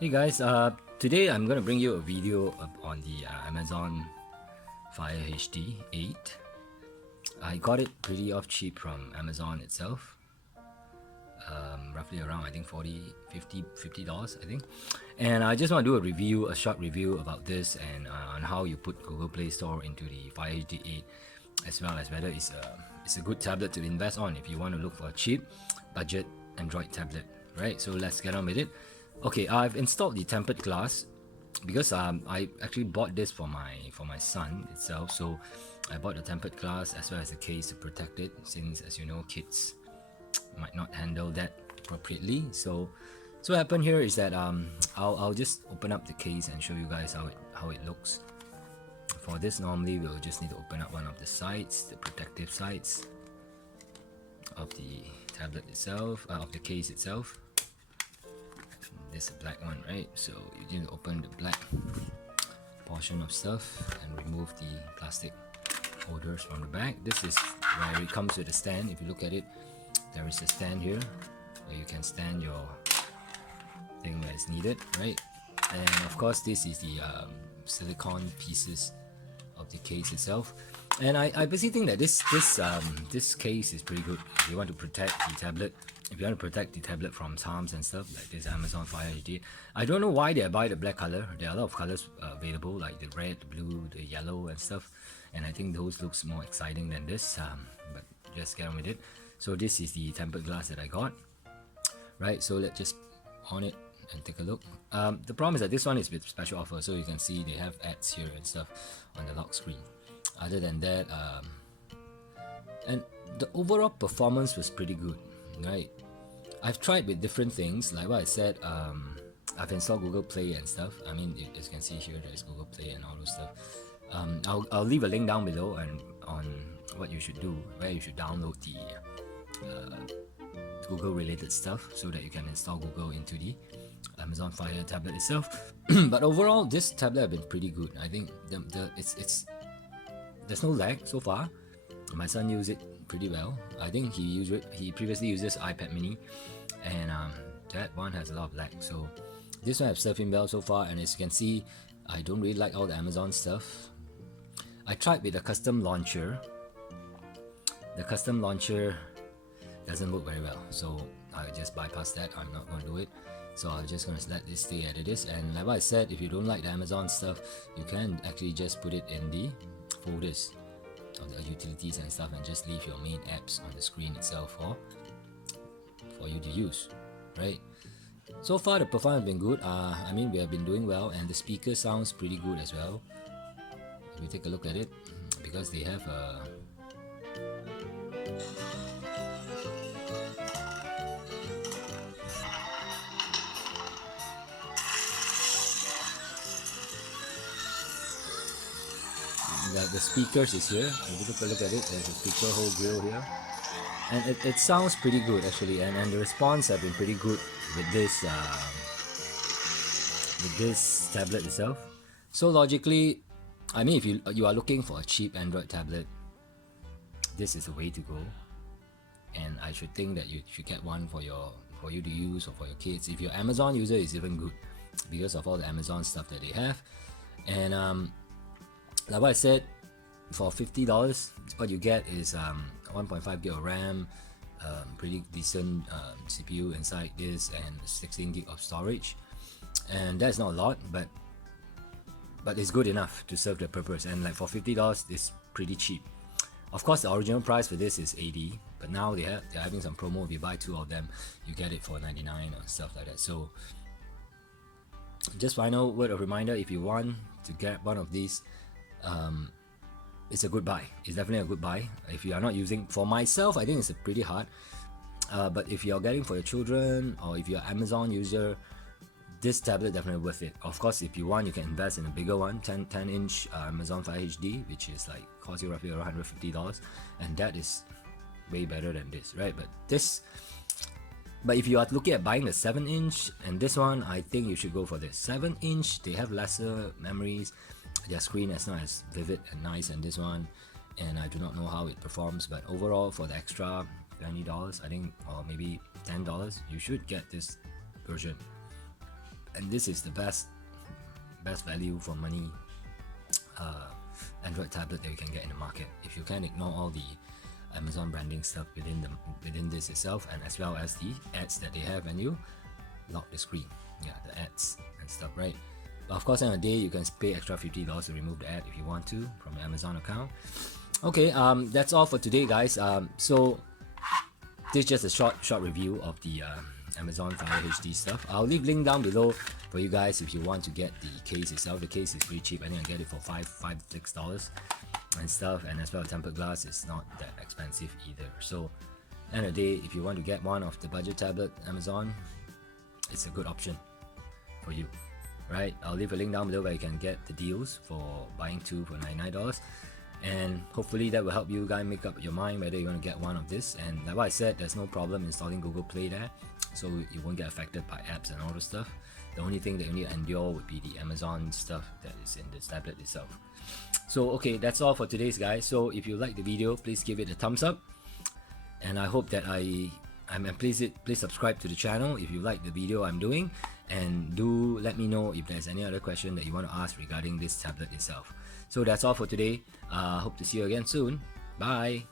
Hey guys, today I'm gonna bring you a video on the Amazon Fire HD 8. I got it pretty off cheap from Amazon itself, roughly around I think 40, 50, $50 I think. And I just want to do a short review about this and on how you put Google Play Store into the Fire HD 8, as well as whether it's a good tablet to invest on if you want to look for a cheap budget Android tablet, right? So let's get on with it. Okay, I've installed the tempered glass because I actually bought this for my son itself. So I bought the tempered glass as well as a case to protect it, since as you know kids might not handle that appropriately. So what happened here is that I'll just open up the case and show you guys how it looks. For this, normally we'll just need to open up one of the sides, the protective sides of the tablet itself, of the case itself. This is a black one, right? So you need to open the black portion of stuff and remove the plastic holders from the back. This is where it comes with a stand. If you look at it, there is a stand here where you can stand your thing where it's needed, right? And of course, this is the silicone pieces of the case itself. And I basically think that this case is pretty good if you want to protect the tablet. If you want to protect the tablet from harms and stuff like this Amazon Fire HD. I don't know why they buy the black color. There are a lot of colors available, like the red, the blue, the yellow and stuff. And I think those looks more exciting than this. But just get on with it. So this is the tempered glass that I got. Right, so let's just on it and take a look. The problem is that this one is with special offer, so you can see they have ads here and stuff on the lock screen. Other than that, and the overall performance was pretty good, right? I've tried with different things, like what I said. I've installed Google Play and stuff. I mean, as you can see here, there's Google Play and all those stuff. I'll leave a link down below and on what you should do, where you should download the Google related stuff so that you can install Google into the Amazon Fire tablet itself. But overall, this tablet has been pretty good. I think it's there's no lag so far. My son used it pretty well. I think he previously used this iPad mini, and that one has a lot of lag. So this one has served him well so far. And as you can see, I don't really like all the Amazon stuff. I tried with the custom launcher. The custom launcher doesn't work very well, so I just bypass that. I'm not going to do it. So I'm just going to let this stay as it is. And like what I said, if you don't like the Amazon stuff, you can actually just put it in the folders of the utilities and stuff and just leave your main apps on the screen itself for you to use, right? So far the performance has been good. I mean, we have been doing well, and the speaker sounds pretty good as well. If you take a look at it, because they have a the speakers is here. If you take a look at it, there's a speaker hole grill here, and it sounds pretty good actually, and the response have been pretty good with this tablet itself. So logically, I mean, if you are looking for a cheap Android tablet, this is the way to go. And I should think that you should get one for you to use or for your kids. If you're Amazon user, it's even good because of all the Amazon stuff that they have. And like what I said, for $50, what you get is 1.5 gig of RAM, pretty decent CPU inside this, and 16 gig of storage. And that's not a lot, but it's good enough to serve the purpose. And like for $50, it's pretty cheap. Of course, the original price for this is $80, but now they're having some promo. If you buy two of them, you get it for $99 or stuff like that. So just final word of reminder: if you want to get one of these, it's a good buy. It's definitely a good buy. If you are not using, for myself, I think it's pretty hard. But if you're getting for your children, or if you're an Amazon user, this tablet definitely worth it. Of course, if you want, you can invest in a bigger one, 10-inch Amazon Fire HD, which is like cost you roughly around $150, and that is way better than this, right? But if you are looking at buying the 7-inch and this one, I think you should go for this 7-inch. They have lesser memories. Their screen is not as vivid and nice as this one, and I do not know how it performs. But overall, for the extra $20, I think, or maybe $10, you should get this version. and this is the best value for money Android tablet that you can get in the market. If you can ignore all the Amazon branding stuff within this itself, and as well as the ads that they have, and you lock the screen. Yeah, the ads and stuff, right? But of course, end of the day, you can pay extra $50 to remove the ad if you want to from your Amazon account. Okay, that's all for today, guys. So this is just a short review of the Amazon Fire HD stuff. I'll leave link down below for you guys if you want to get the case itself. The case is pretty cheap. I think I get it for $5-6 and stuff, and as well tempered glass is not that expensive either. So end of the day, if you want to get one of the budget tablet Amazon, it's a good option for you, right? I'll leave a link down below where you can get the deals for buying two for $99, and hopefully that will help you guys make up your mind whether you want to get one of this. And like what I said, there's no problem installing Google Play there, so you won't get affected by apps and all the stuff. The only thing that you need to endure would be the Amazon stuff that is in this tablet itself. So okay, that's all for today's, guys. So if you like the video, please give it a thumbs up, and I hope that please subscribe to the channel if you like the video I'm doing, and do let me know if there's any other question that you want to ask regarding this tablet itself. So that's all for today. Hope to see you again soon. Bye.